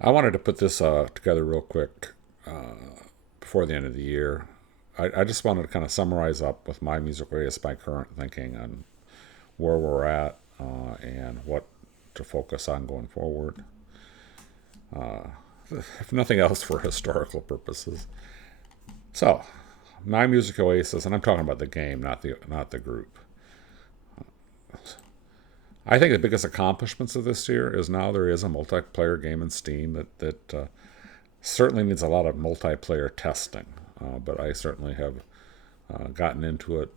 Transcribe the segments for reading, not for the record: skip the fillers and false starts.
I wanted to put this together real quick before the end of the year. I just wanted to kind of summarize up with my music release, my current thinking on where we're at and what to focus on going forward. If nothing else, for historical purposes. So, my music Oasis, and I'm talking about the game, not the group. I think the biggest accomplishments of this year is now there is a multiplayer game in Steam that certainly needs a lot of multiplayer testing, but I certainly have gotten into it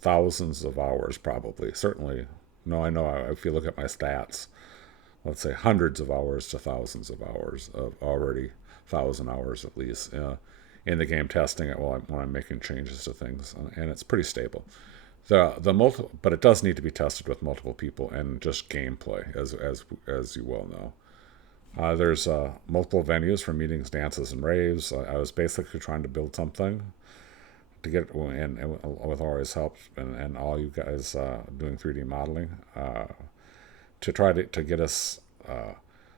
thousands of hours, probably. Certainly, no, I know if you look at my stats, let's say hundreds of hours to thousands of hours of already 1,000 hours at least in the game testing it while when I'm making changes to things, and it's pretty stable. But it does need to be tested with multiple people and just gameplay, as you well know. There's multiple venues for meetings, dances, and raves. I was basically trying to build something to get and with Ari's help and all you guys doing 3D modeling to try to get us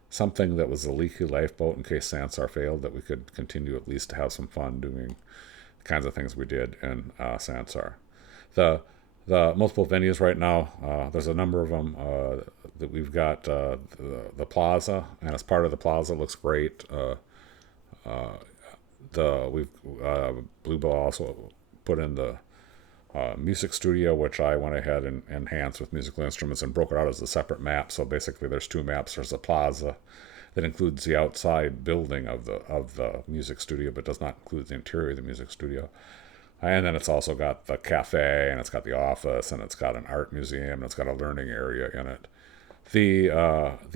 something that was a leaky lifeboat in case Sansar failed, that we could continue at least to have some fun doing the kinds of things we did in Sansar. The the multiple venues right now. There's a number of them that we've got. The plaza, and as part of the plaza, looks great. The we've Bluebell also put in the music studio, which I went ahead and enhanced with musical instruments and broke it out as a separate map. So basically, there's two maps. There's a plaza that includes the outside building of the music studio, but does not include the interior of the music studio. And then it's also got the cafe, and it's got the office, and it's got an art museum, and it's got a learning area in it. The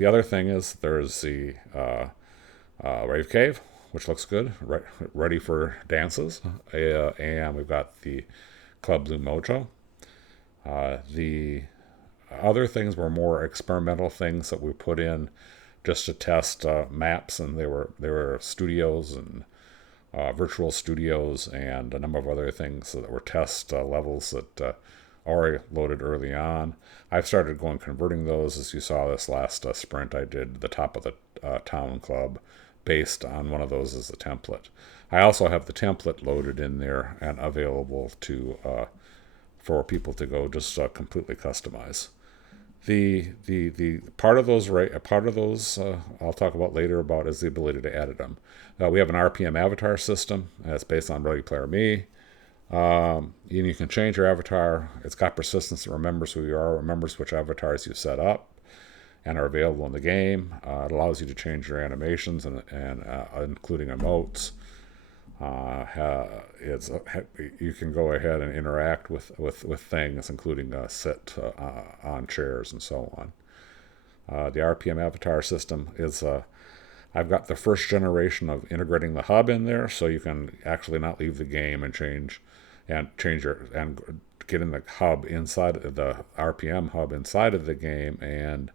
other thing is there's the rave cave, which looks good, ready for dances, and we've got the Club Blue Mojo. The other things were more experimental things that we put in just to test maps, and they were studios and virtual studios and a number of other things that were test levels that Ari loaded early on. I've started converting those. As you saw this last sprint, I did the top of the town club based on one of those as the template. I also have the template loaded in there and available to for people to go just completely customize. The part of those I'll talk about later about is the ability to edit them. We have an RPM avatar system that's based on Ready Player Me. And you can change your avatar. It's got persistence. It remembers who you are, remembers which avatars you've set up and are available in the game. It allows you to change your animations and including emotes. You can go ahead and interact with things, including sit on chairs and so on. The RPM avatar system is I've got the first generation of integrating the hub in there, so you can actually not leave the game and change your and get in the hub inside the RPM hub inside of the game and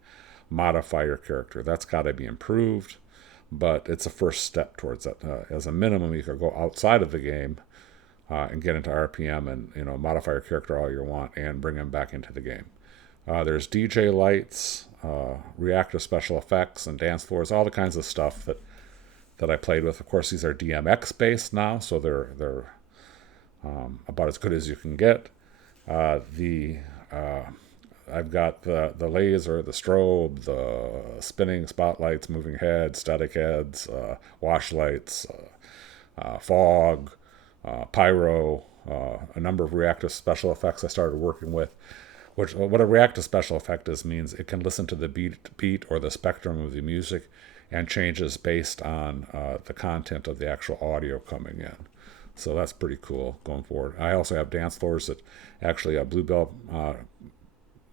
modify your character. That's got to be improved, but it's a first step towards that. As a minimum, you could go outside of the game and get into RPM and modify your character all you want and bring them back into the game. There's DJ lights, reactive special effects, and dance floors, all the kinds of stuff that I played with. Of course, these are DMX based now, so they're about as good as you can get. The I've got the laser, the strobe, the spinning spotlights, moving heads, static heads, wash lights, fog, pyro, a number of reactive special effects I started working with. What a reactive special effect is means it can listen to the beat or the spectrum of the music and changes based on the content of the actual audio coming in. So that's pretty cool going forward. I also have dance floors that actually Bluebell.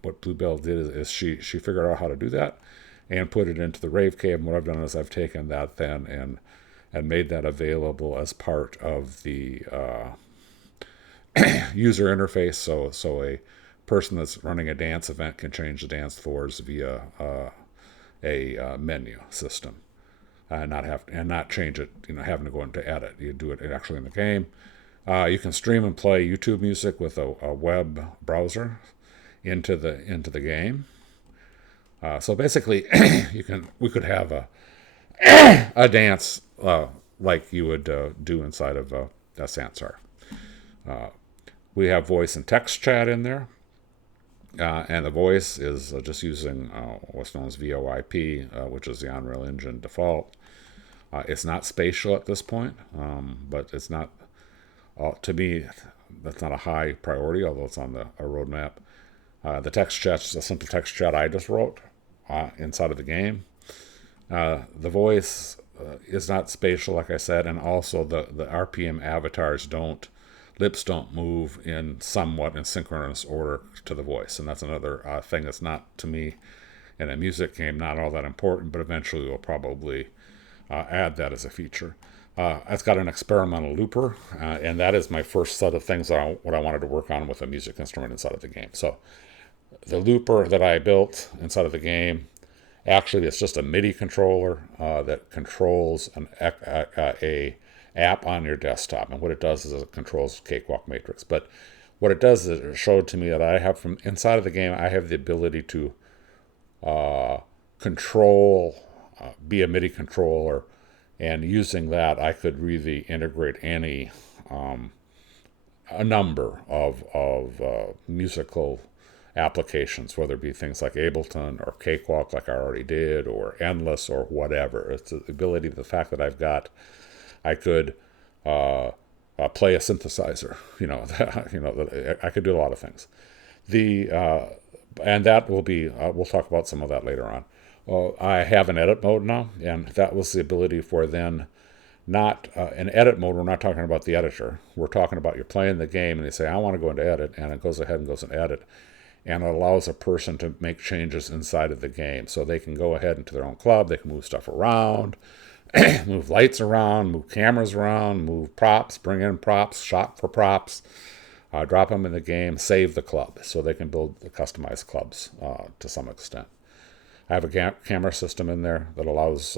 What Bluebell did is she figured out how to do that and put it into the rave cave. And what I've done is I've taken that then and made that available as part of the user interface. So a person that's running a dance event can change the dance floors via a menu system, and not change it. Having to go into edit. You do it actually in the game. You can stream and play YouTube music with a web browser into the game. So basically, we could have a dance like you would do inside of a Sansar. We have voice and text chat in there. And the voice is just using what's known as VoIP, which is the Unreal Engine default. It's not spatial at this point, but it's not, to me, that's not a high priority, although it's on a roadmap. The text chat's a simple text chat I just wrote inside of the game. The voice is not spatial, like I said, and also the RPM avatars lips don't move in somewhat in synchronous order to the voice, and that's another thing that's not, to me, in a music game, not all that important, but eventually we'll probably add that as a feature. It's got an experimental looper, and that is my first set of things what I wanted to work on with a music instrument inside of the game. So the looper that I built inside of the game, actually it's just a MIDI controller that controls a app on your desktop, and what it does is it controls Cakewalk Matrix. But what it does is it showed to me that I have, from inside of the game, I have the ability to control, be a MIDI controller, and using that I could really integrate a number of musical applications, whether it be things like Ableton or Cakewalk, like I already did, or Endless, or whatever. It's the ability, the fact that I could play a synthesizer. I could do a lot of things. And that will be. We'll talk about some of that later on. I have an edit mode now, and that was the ability for then, not in edit mode. We're not talking about the editor. We're talking about you're playing the game, and they say I want to go into edit, and it goes ahead and goes in edit, and it allows a person to make changes inside of the game, so they can go ahead into their own club. They can move stuff around. Move lights around, move cameras around, move props, bring in props, shop for props, drop them in the game, save the club, so they can build customized clubs to some extent. I have a camera system in there that allows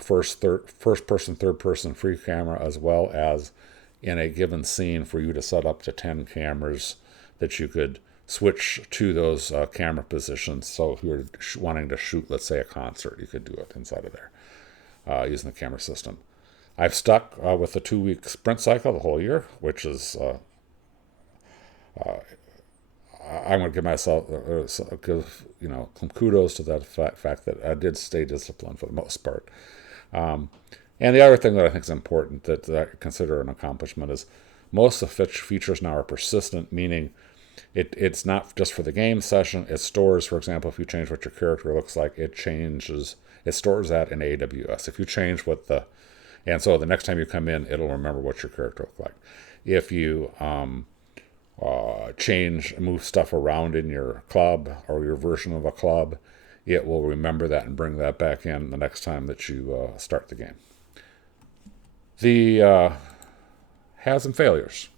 first person, third person free camera, as well as in a given scene for you to set up to 10 cameras that you could switch to those camera positions. So if you're wanting to shoot, let's say, a concert, you could do it inside of there. Using the camera system. I've stuck with the 2-week sprint cycle the whole year, which is I'm going to give myself some kudos to that fact that I did stay disciplined for the most part. And the other thing that I think is important that I consider an accomplishment is most of the features now are persistent, meaning it's not just for the game session. It stores, for example, if you change what your character looks like, it stores that in AWS. If you change and so the next time you come in, it'll remember what your character looked like. If you move stuff around in your club or your version of a club, it will remember that and bring that back in the next time that you start the game. The has some failures.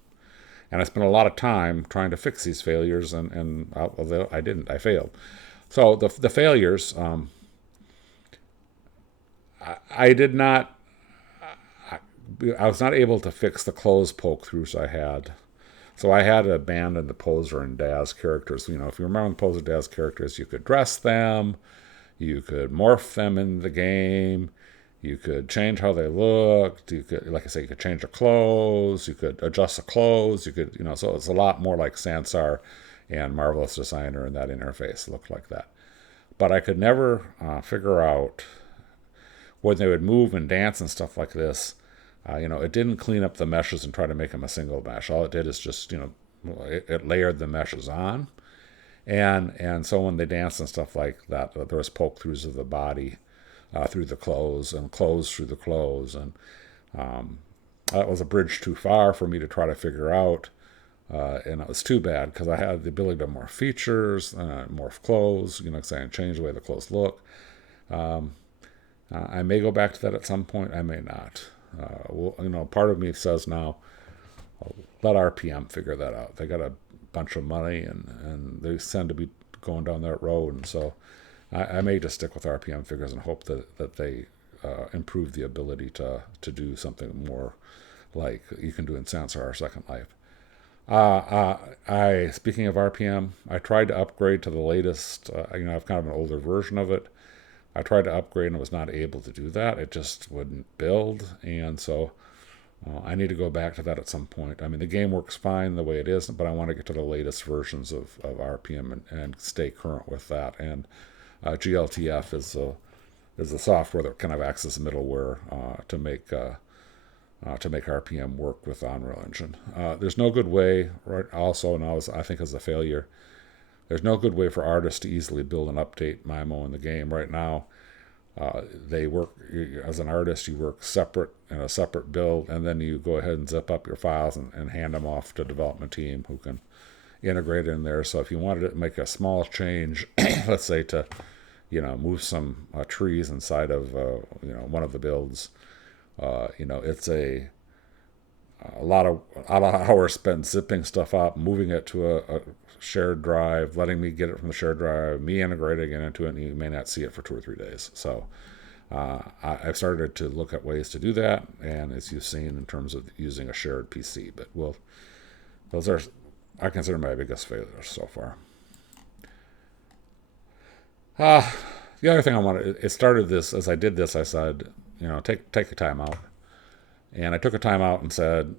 And I spent a lot of time trying to fix these failures, and although I didn't, I failed. So the failures, I did not, I was not able to fix the clothes poke-throughs I had. So I had to abandon the Poser and Daz characters. If you remember the Poser and Daz characters, you could dress them, you could morph them in the game, you could change how they looked, you could, like I say, you could change the clothes, you could adjust the clothes, you could, so it's a lot more like Sansar and Marvelous Designer, and that interface looked like that. But I could never figure out when they would move and dance and stuff like this. It didn't clean up the meshes and try to make them a single mesh. All it did is just, it layered the meshes on. And so when they danced and stuff like that, there was poke-throughs of the body through the clothes and clothes through the clothes. And that was a bridge too far for me to try to figure out. And it was too bad because I had the ability to morph features, morph clothes, change the way the clothes look. I may go back to that at some point. I may not. Part of me says now, let RPM figure that out. They got a bunch of money, and they tend to be going down that road. And so I may just stick with RPM figures and hope that they improve the ability to do something more like you can do in Sansar Second Life. Speaking of RPM, I tried to upgrade to the latest. I've kind of an older version of it, I tried to upgrade and was not able to do that. It just wouldn't build, and so I need to go back to that at some point. I mean, the game works fine the way it is, but I want to get to the latest versions of RPM and stay current with that. And GLTF is the software that kind of acts as middleware to make RPM work with Unreal Engine. There's no good way, right? Also, and I think as a failure, there's no good way for artists to easily build and update MIMO in the game. Right now, they work, as an artist, you work separate in a separate build, and then you go ahead and zip up your files and hand them off to the development team who can integrate in there. So if you wanted to make a small change, let's say to, move some trees inside of, one of the builds, it's a lot of hours spent zipping stuff up, moving it to a shared drive, letting me get it from the shared drive, me integrating it into it, and you may not see it for 2 or 3 days. So I've started to look at ways to do that, and as you've seen in terms of using a shared PC. But those are, I consider, my biggest failures so far. The other thing I wanted, it started this, as I did this, I said, take a time out. And I took a time out and said,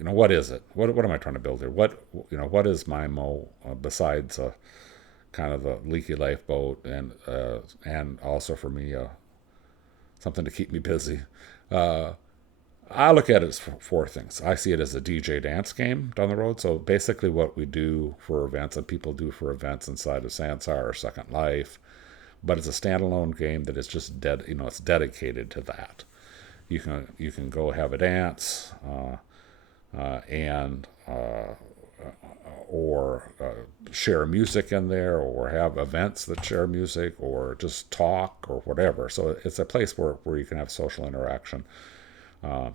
what is it? What am I trying to build here? What is MIMO besides a kind of a leaky lifeboat and also for me something to keep me busy. I look at it as four things. I see it as a DJ dance game down the road. So basically, what we do for events and people do for events inside of Sansar or Second Life, but it's a standalone game that is just it's dedicated to that. You can go have a dance or share music in there, or have events that share music, or just talk or whatever. So it's a place where you can have social interaction, and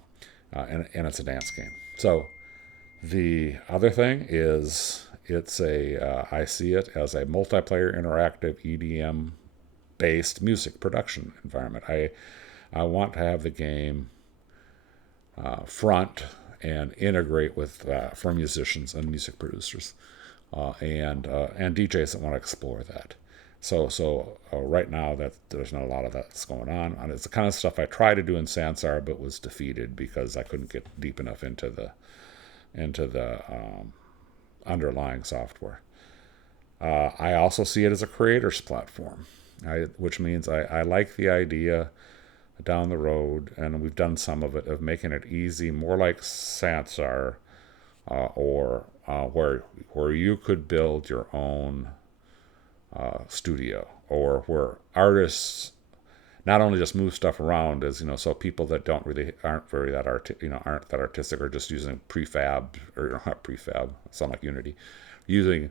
it's a dance game. So the other thing is I see it as a multiplayer interactive EDM based music production environment. I want to have the game front and integrate with for musicians and music producers and DJs that want to explore that. So right now that there's not a lot of that's going on. And it's the kind of stuff I tried to do in Sansar, but was defeated because I couldn't get deep enough into the underlying software. I also see it as a creator's platform, which means I like the idea down the road, and we've done some of it, of making it easy, more like Sansar, or where you could build your own studio, or where artists not only just move stuff around, as so people that aren't that artistic, or just using prefab, or not prefab, sound like Unity, using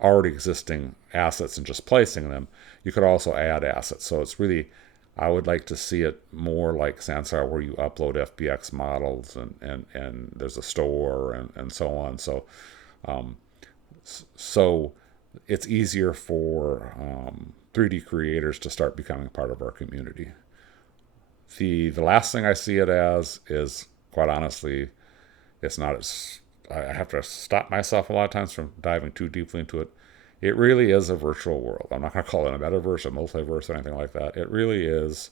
already existing assets and just placing them. You could also add assets. So it's really, I would like to see it more like Sansar, where you upload FBX models and there's a store and so on. So so it's easier for 3D creators to start becoming part of our community. The last thing I see it as is, quite honestly, it's not as, I have to stop myself a lot of times from diving too deeply into it. It really is a virtual world. I'm not going to call it a metaverse, a multiverse, or anything like that. It really is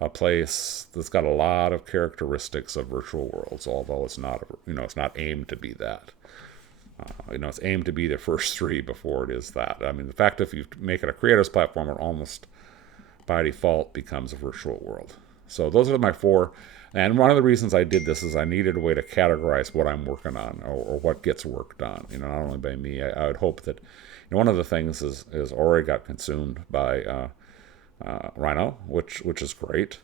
a place that's got a lot of characteristics of virtual worlds, although it's not, it's not aimed to be that. It's aimed to be the first three before it is that. I mean, the fact that if you make it a creator's platform, it almost by default becomes a virtual world. So those are my four. And one of the reasons I did this is I needed a way to categorize what I'm working on, or what gets worked on. Not only by me. I would hope that one of the things is Ori got consumed by Rhino, which is great,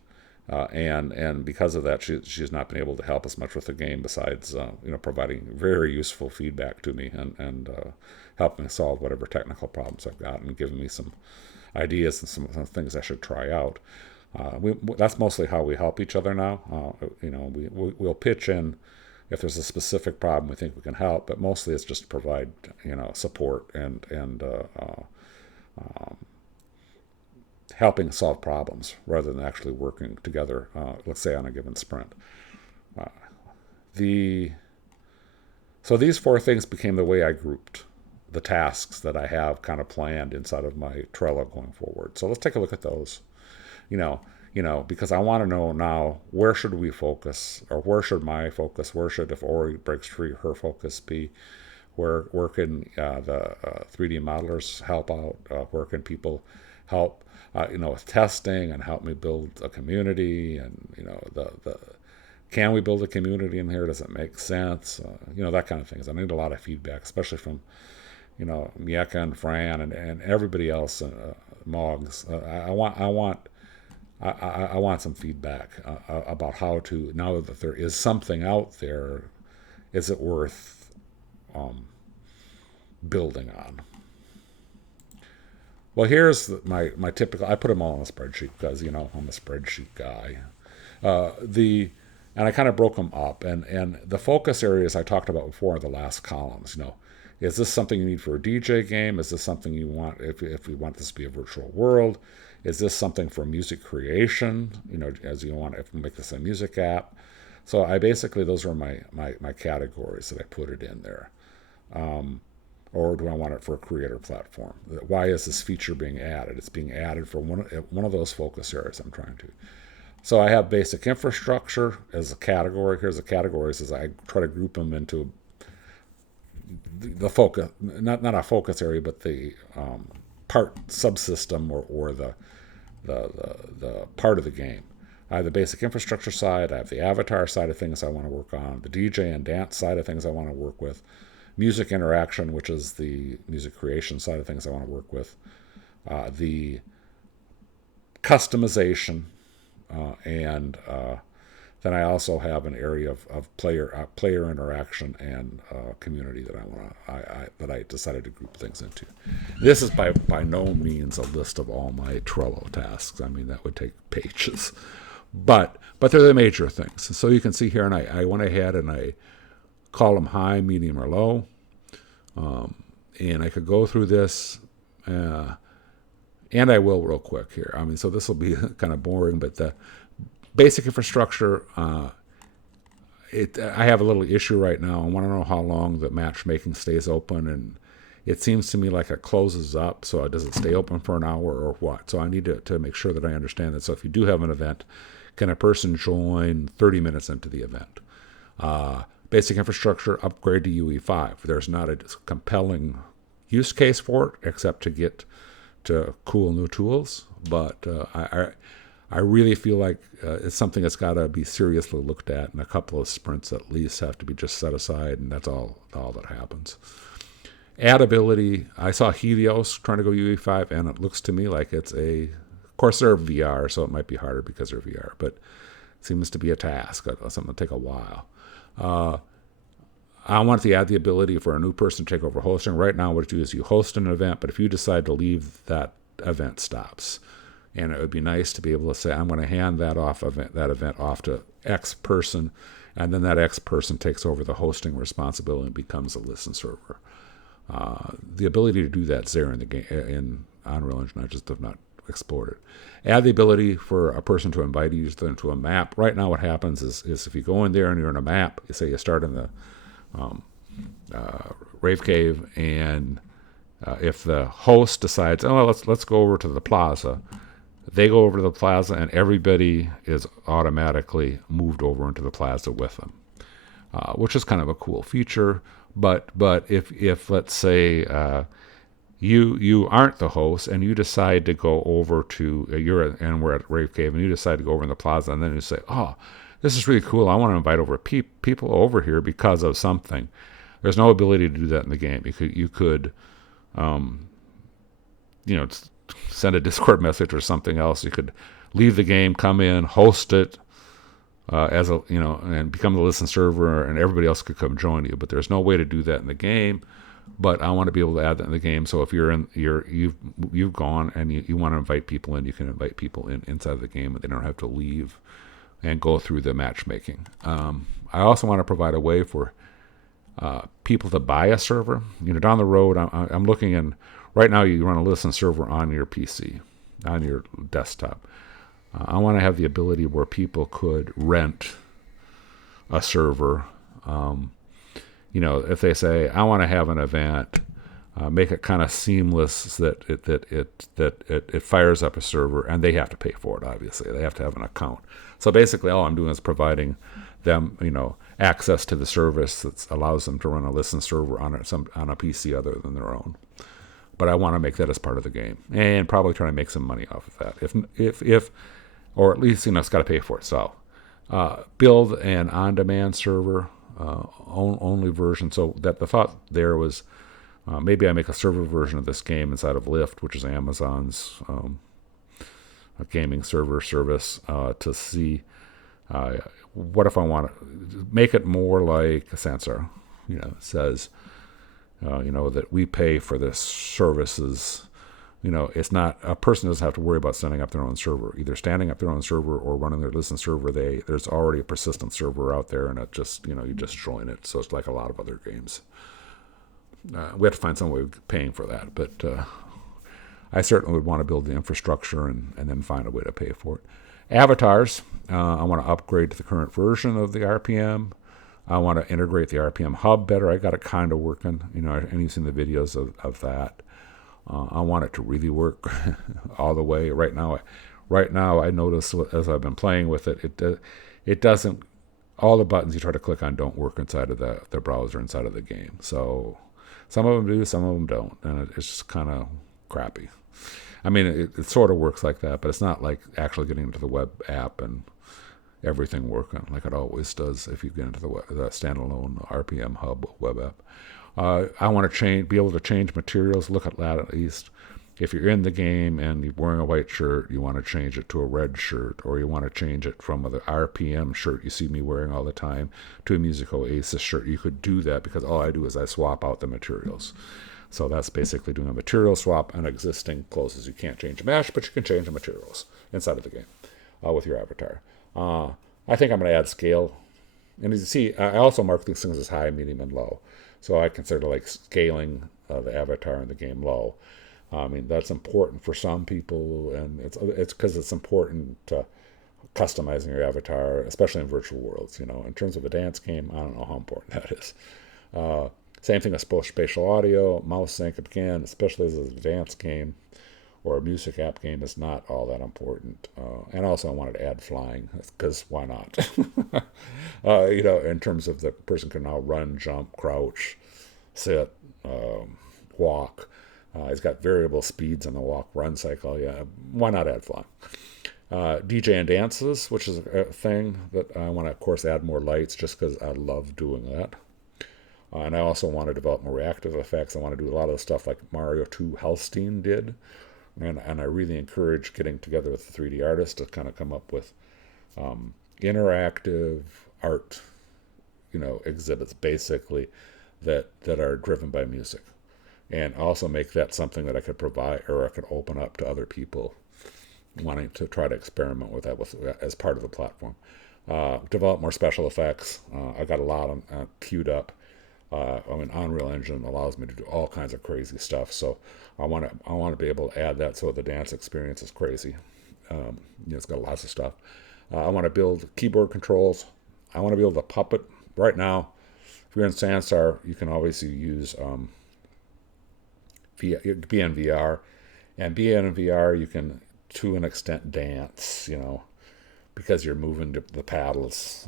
and because of that, she's not been able to help us much with the game, besides providing very useful feedback to me and helping solve whatever technical problems I've got, and giving me some ideas and some things I should try out. That's mostly how we help each other now. We'll pitch in if there's a specific problem we think we can help, but mostly it's just to provide support and helping solve problems rather than actually working together. Let's say on a given sprint. So these four things became the way I grouped the tasks that I have kind of planned inside of my Trello going forward. So let's take a look at those. You know, because I want to know now, where should we focus, or where should my focus, where should, if Ori breaks free, her focus be? Where can the 3D modelers help out? Where can people help, with testing and help me build a community? And the can we build a community in here? Does it make sense? That kind of things. I need a lot of feedback, especially from Mieka and Fran and everybody else, Moggs. I want some feedback about how to, now that there is something out there, is it worth building on? Well, here's my typical, I put them all in a spreadsheet because, I'm a spreadsheet guy. And I kind of broke them up. And the focus areas I talked about before are the last columns. Is this something you need for a DJ game? Is this something you want if we want this to be a virtual world? Is this something for music creation? As you want, if we make this a music app. So those are my categories that I put it in there. Or do I want it for a creator platform? Why is this feature being added? It's being added for one of those focus areas I'm trying to. So I have basic infrastructure as a category. Here's the categories as I try to group them into the focus, not a focus area, but the part subsystem or the part of the game. I have the basic infrastructure side. I have the avatar side of things I want to work on. The DJ and dance side of things I want to work with. Music interaction, which is the music creation side of things I want to work with. The customization, and then I also have an area of player interaction and community that I decided to group things into. This is by no means a list of all my Trello tasks. I mean, that would take pages, but they're the major things. So you can see here, and I went ahead and I call them high, medium, or low, and I could go through this. And I will real quick here. I mean, so this will be kind of boring, but the basic infrastructure, I have a little issue right now. I want to know how long the matchmaking stays open, and it seems to me like it closes up. So does it stay open for an hour or what? So I need to make sure that I understand that. So if you do have an event, can a person join 30 minutes into the event? Basic infrastructure, upgrade to UE5. There's not a compelling use case for it except to get to cool new tools, but I really feel like it's something that's got to be seriously looked at, and a couple of sprints at least have to be just set aside, and that's all that happens. Addability, I saw Helios trying to go UE5, and it looks to me like it's of course they're VR, so it might be harder because they're VR, but it seems to be a task, something to take a while. I want to add the ability for a new person to take over hosting. Right now, what you do is you host an event, but if you decide to leave, that event stops. And it would be nice to be able to say, I'm going to hand that event off to X person, and then that X person takes over the hosting responsibility and becomes a listen server. The ability to do that's there in the game in Unreal Engine. I just have not explored it. Add the ability for a person to invite a user into a map. Right now, what happens is if you go in there and you're in a map, you say you start in the Rave Cave, and if the host decides, let's go over to the plaza, they go over to the plaza, and everybody is automatically moved over into the plaza with them, which is kind of a cool feature. But if let's say you aren't the host and you decide to go over to we're at Rave Cave, and you decide to go over in the plaza, and then you say, this is really cool, I want to invite over people over here because of something. There's no ability to do that in the game. You could send a Discord message or something else. You could leave the game, come in, host it and become the listen server, and everybody else could come join you. But there's no way to do that in the game. But I want to be able to add that in the game. So if you've gone and you want to invite people in, you can invite people in inside of the game, and they don't have to leave and go through the matchmaking. I also want to provide a way for people to buy a server. Down the road, I'm looking in. Right now, you run a listen server on your PC, on your desktop. I want to have the ability where people could rent a server. If they say, I want to have an event make it kind of seamless that it fires up a server, and they have to pay for it. Obviously, they have to have an account. So basically, all I'm doing is providing them, access to the service that allows them to run a listen server on a PC other than their own. But I want to make that as part of the game, and probably try to make some money off of that. If or at least it's got to pay for it. So build an on-demand server only version. So that the thought there was. Maybe I make a server version of this game inside of Lyft, which is Amazon's a gaming server service, to see what if I want to make it more like a Sansar. It says, that we pay for this services. It's not, a person doesn't have to worry about setting up their own server, either standing up their own server or running their listen server. There's already a persistent server out there, and it just, you just join it. So it's like a lot of other games. We have to find some way of paying for that, but I certainly would want to build the infrastructure and then find a way to pay for it. Avatars, I want to upgrade to the current version of the RPM. I want to integrate the RPM hub better. I got it kind of working. I'm using the videos of that. I want it to really work all the way. Right now, I notice as I've been playing with it, it doesn't. All the buttons you try to click on don't work inside of the browser inside of the game. So. Some of them do, some of them don't, and it's just kind of crappy. I mean, it sort of works like that, but it's not like actually getting into the web app and everything working like it always does if you get into the standalone RPM hub web app. I want to be able to change materials. Look at that at least. If you're in the game and you're wearing a white shirt, you want to change it to a red shirt, or you want to change it from the RPM shirt you see me wearing all the time to a Music Oasis shirt. You could do that because all I do is I swap out the materials. So that's basically doing a material swap on existing clothes. You can't change the mesh, but you can change the materials inside of the game with your avatar. I think I'm going to add scale. And as you see, I also mark these things as high, medium, and low. So I consider like scaling the avatar in the game low. I mean, that's important for some people, and it's because it's important to customizing your avatar, especially in virtual worlds. In terms of a dance game, I don't know how important that is. Same thing with spatial audio, mouse sync, again, especially as a dance game or a music app game, is not all that important. And also I wanted to add flying, because why not? In terms of the person can now run, jump, crouch, sit, walk. He's got variable speeds on the walk-run cycle. Yeah, why not add flying? DJ and dances, which is a thing that I want to, of course, add more lights just because I love doing that. And I also want to develop more reactive effects. I want to do a lot of the stuff like Mario 2 Halstein did. And I really encourage getting together with the 3D artists to kind of come up with interactive art, exhibits, basically, that are driven by music. And also make that something that I could provide, or I could open up to other people wanting to try to experiment with that as part of the platform. Develop more special effects. I got a lot queued up. Unreal Engine allows me to do all kinds of crazy stuff. So I want to be able to add that so the dance experience is crazy. It's got lots of stuff. I want to build keyboard controls. I want to be able to puppet. Right now, if you're in Sansar, you can obviously use be in VR, and be in VR you can to an extent dance, because you're moving the paddles,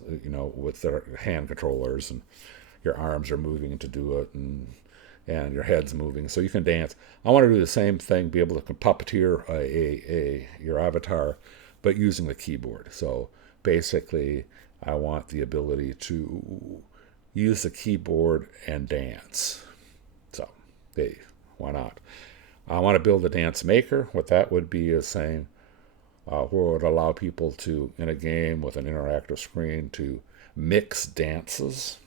with the hand controllers, and your arms are moving to do it, and your head's moving, so you can dance. I want to do the same thing, be able to puppeteer your avatar, but using the keyboard. So basically, I want the ability to use the keyboard and dance. So, why not? I want to build a dance maker. What that would be is saying, where it would allow people to, in a game with an interactive screen, to mix dances.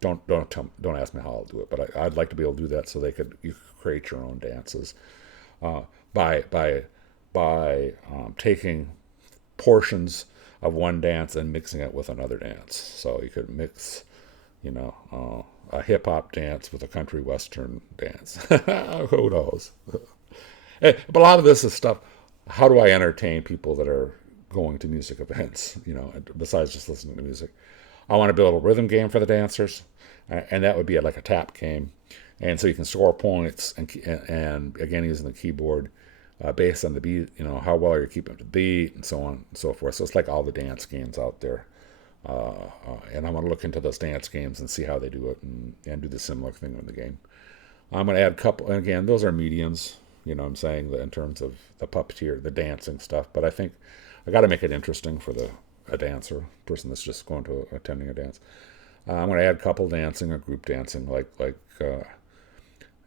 Don't ask me how I'll do it, but I'd like to be able to do that so you could create your own dances by taking portions of one dance and mixing it with another dance. So you could mix, a hip-hop dance with a country western dance. Who knows? But a lot of this is stuff, how do I entertain people that are going to music events, besides just listening to music? I want to build a rhythm game for the dancers, and that would be like a tap game. And so you can score points and again using the keyboard based on the beat, how well you're keeping up to the beat and so on and so forth. So it's like all the dance games out there. And I want to look into those dance games and see how they do it and do the similar thing in the game. I'm going to add a couple, and again, those are mediums, I'm saying that in terms of the puppeteer, the dancing stuff. But I think I got to make it interesting for a dancer, person that's just going to attending a dance. I'm going to add couple dancing or group dancing, like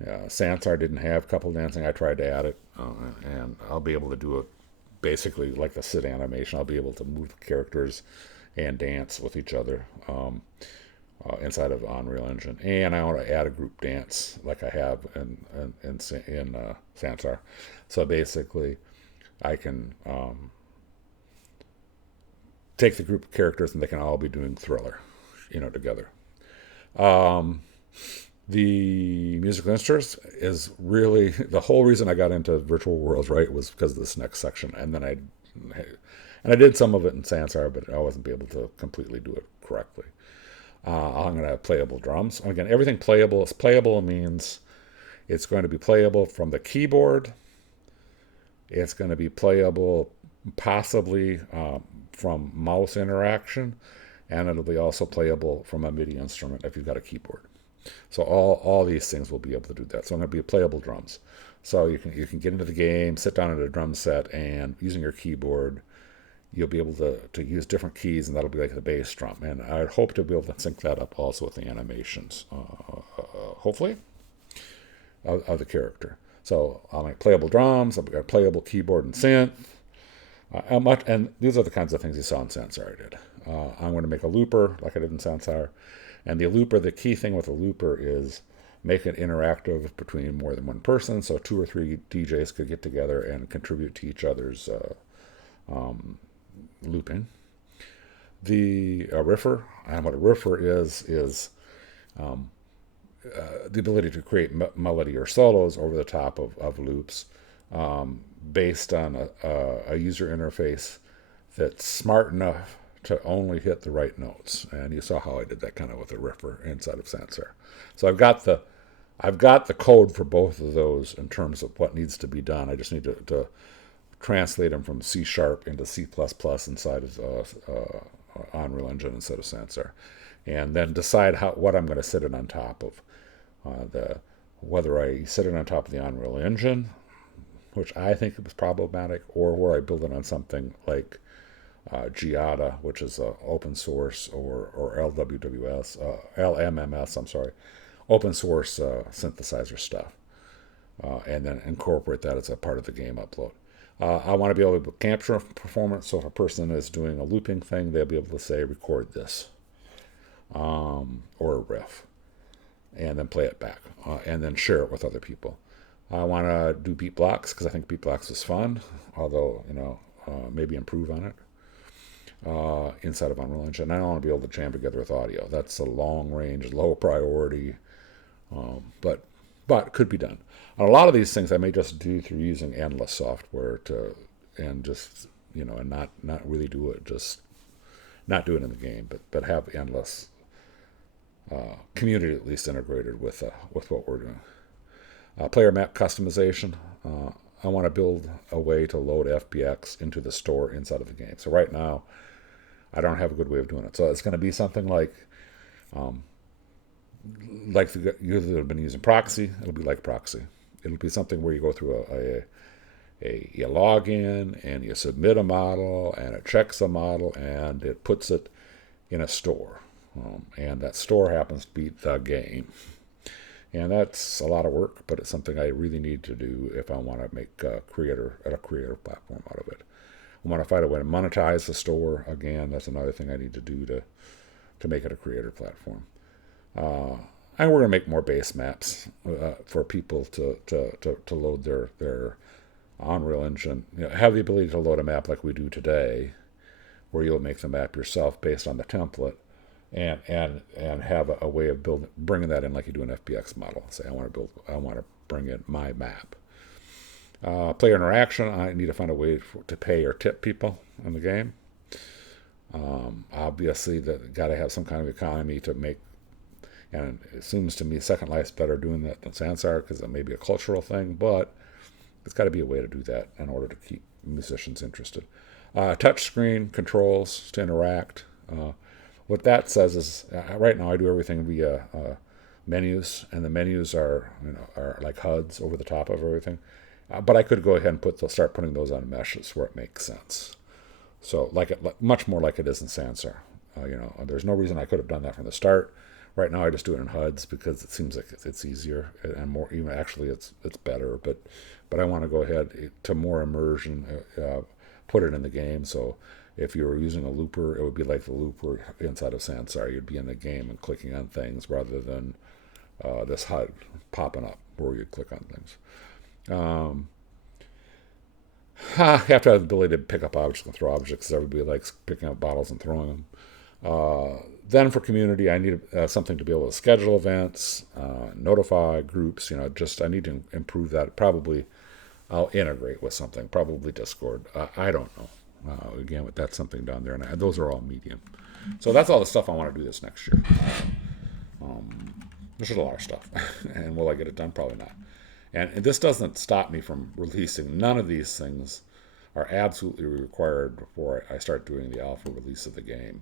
Sansar didn't have couple dancing. I tried to add it, and I'll be able to do it basically like the sit animation. I'll be able to move characters and dance with each other inside of Unreal Engine. And I want to add a group dance like I have in Sansar. So basically, I can take the group of characters and they can all be doing Thriller, together. The musical instruments is really the whole reason I got into virtual worlds, right, was because of this next section. And then I did some of it in Sansar, but I wasn't able to completely do it correctly. I'm going to have playable drums. Again, everything playable. Playable means it's going to be playable from the keyboard. It's going to be playable possibly from mouse interaction, and it'll be also playable from a MIDI instrument if you've got a keyboard. So all these things will be able to do that. So I'm going to be playable drums. So you can get into the game, sit down at a drum set, and using your keyboard, you'll be able to use different keys, and that'll be like the bass drum. And I hope to be able to sync that up also with the animations, hopefully, of the character. So I'll make playable drums, I've got playable keyboard and synth, and these are the kinds of things you saw in Sansar I did. I'm going to make a looper like I did in Sansar. And the key thing with a looper is make it interactive between more than one person, so 2 or 3 DJs could get together and contribute to each other's looping. The riffer, and what a riffer is the ability to create melody or solos over the top of loops based on a user interface that's smart enough to only hit the right notes. And you saw how I did that kind of with a riffer inside of Sansar. So I've got the code for both of those in terms of what needs to be done. I just need to translate them from C# into C++ inside of Unreal Engine instead of Sansar, and then decide what I'm going to sit it on top of. Whether I sit it on top of the Unreal Engine, which I think was problematic, or where I build it on something like Giada, which is open source, or LMMS, open source synthesizer stuff, and then incorporate that as a part of the game upload. I want to be able to capture performance, so if a person is doing a looping thing, they'll be able to say, record this, or a riff, and then play it back, and then share it with other people. I want to do beat blocks, because I think beat blocks is fun, although, maybe improve on it. Inside of Unreal Engine. I don't want to be able to jam together with audio. That's a long range, low priority, but could be done. And a lot of these things I may just do through using endless software and not really do it, just not do it in the game, but have endless community at least integrated with what we're doing. Player map customization. I want to build a way to load FBX into the store inside of the game. So right now, I don't have a good way of doing it. So it's going to be something like you have been using Proxy. It'll be like Proxy. It'll be something where you go through you log in and you submit a model and it checks the model and it puts it in a store. And that store happens to be the game. And that's a lot of work, but it's something I really need to do if I want to make a creator platform out of it. I want to find a way to monetize the store. Again, that's another thing I need to do to make it a creator platform. And we're going to make more base maps for people to load their Unreal Engine. Have the ability to load a map like we do today, where you'll make the map yourself based on the template, and have a way of bringing that in like you do an FBX model. Say I want to bring in my map. Player interaction. I need to find a way to pay or tip people in the game. Obviously, got to have some kind of economy to make. And it seems to me Second Life's better doing that than Sansar because it may be a cultural thing, but there's got to be a way to do that in order to keep musicians interested. Touch screen controls to interact. What that says is right now I do everything via menus, and the menus are like HUDs over the top of everything. But I could go ahead and start putting those on meshes where it makes sense. So much more like it is in Sansar. There's no reason I could have done that from the start. Right now, I just do it in HUDs because it seems like it's easier and more. Even actually, it's better. But I want to go ahead to more immersion, put it in the game. So if you were using a looper, it would be like the looper inside of Sansar. You'd be in the game and clicking on things rather than this HUD popping up where you'd click on things. You have to have the ability to pick up objects and throw objects. Everybody likes picking up bottles and throwing them. Then for community, I need something to be able to schedule events, notify groups. I need to improve that. Probably I'll integrate with something, probably Discord. I don't know. Again, that's something down there, and those are all medium. So that's all the stuff I want to do this next year. There's a lot of stuff, and will I get it done? Probably not. And this doesn't stop me from releasing. None of these things are absolutely required before I start doing the alpha release of the game.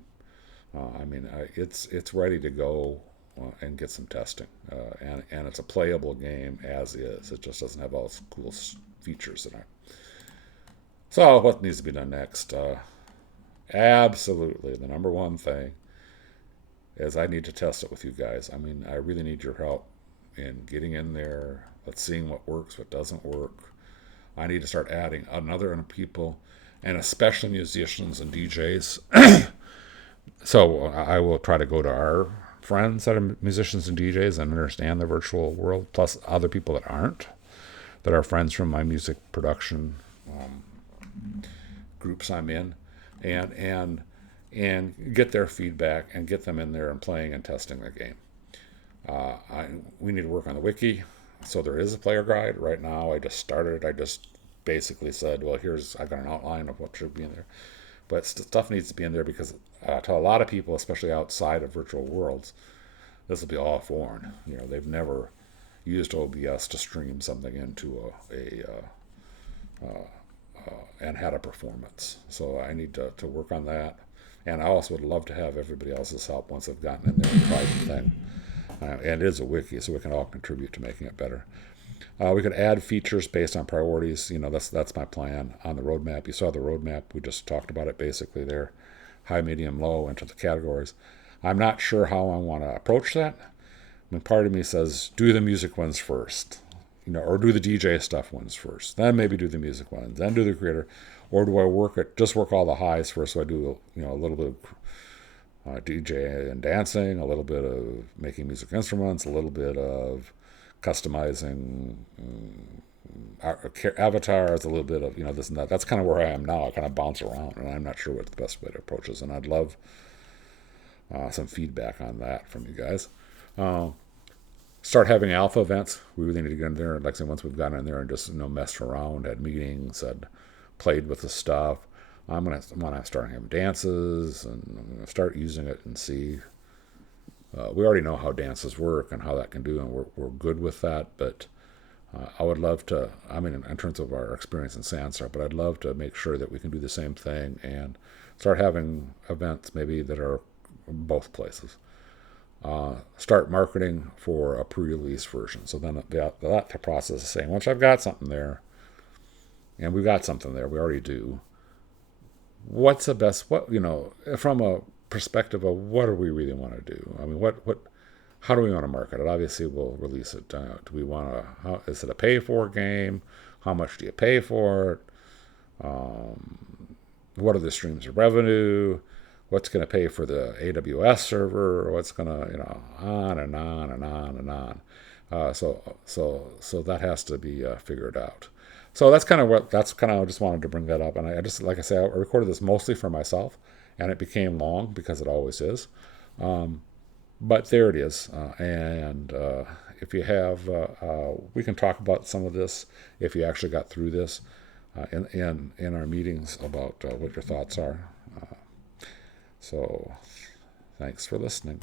It's ready to go and get some testing, and it's a playable game as is. It just doesn't have all its cool features in it. So what needs to be done next? Absolutely, the number one thing is I need to test it with you guys. I really need your help in getting in there, seeing what works, what doesn't work. I need to start adding another people, and especially musicians and DJs. So I will try to go to our friends that are musicians and DJs and understand the virtual world, plus other people that aren't, that are friends from my music production groups I'm in, and get their feedback and get them in there and playing and testing the game. We need to work on the wiki, so there is a player guide. Right now I just started. I just basically said, well, I got an outline of what should be in there. But stuff needs to be in there because to a lot of people, especially outside of virtual worlds, this will be all foreign. They've never used OBS to stream something into and had a performance. So I need to work on that. And I also would love to have everybody else's help once they've gotten in there and tried the thing. And it is a wiki, so we can all contribute to making it better. We could add features based on priorities. That's my plan on the roadmap. You saw the roadmap. We just talked about it basically there. High, medium, low into the categories. I'm not sure how I want to approach that. Part of me says, do the music ones first. Or do the DJ stuff ones first. Then maybe do the music ones. Then do the creator. Or do I work all the highs first? So I do a little bit of DJ and dancing, a little bit of making music instruments, a little bit of customizing avatars, a little bit of this and that. That's kind of where I am now. I kind of bounce around, and I'm not sure what the best way to approach is. And I'd love some feedback on that from you guys. Start having alpha events. We really need to get in there. Like I said, once we've gotten in there and just messed around, had meetings, had played with the stuff, I want to start having dances and I'm going to start using it and see. We already know how dances work and how that can do, and we're good with that. But I would love to. In terms of our experience in Sansar, but I'd love to make sure that we can do the same thing and start having events maybe that are both places. Start marketing for a pre-release version. So then that process is saying, once I've got something there, and we've got something there, we already do. What's the best? From a perspective of what do we really want to do? How do we want to market it? Obviously, we'll release it. Do we want to? Is it a pay-for game? How much do you pay for it? What are the streams of revenue? What's going to pay for the AWS server? What's going to, on and on and on and on. So that has to be figured out. So that's kind of I just wanted to bring that up. And I just, like I say, I recorded this mostly for myself, and it became long because it always is. But there it is. And if you have, we can talk about some of this if you actually got through this in our meetings about what your thoughts are. So thanks for listening.